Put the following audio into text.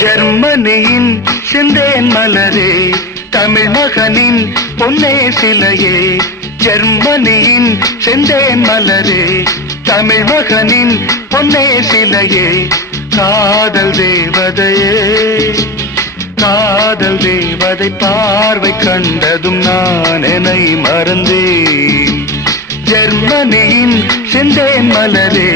ஜெர்மனியின் செந்தேன் மலரே, தமிழ் மகனின் பொன்னே சிலையே. ஜெர்மனியின் செந்தேன் மலரே, தமிழ் மகனின் பொன்னே சிலையே. காதல் தேவதையே, காதல் தேவதை பார்வை கண்டதும் நான் என்னை மறந்தேன். ஜெர்மனியின் செந்தேன் மலரே.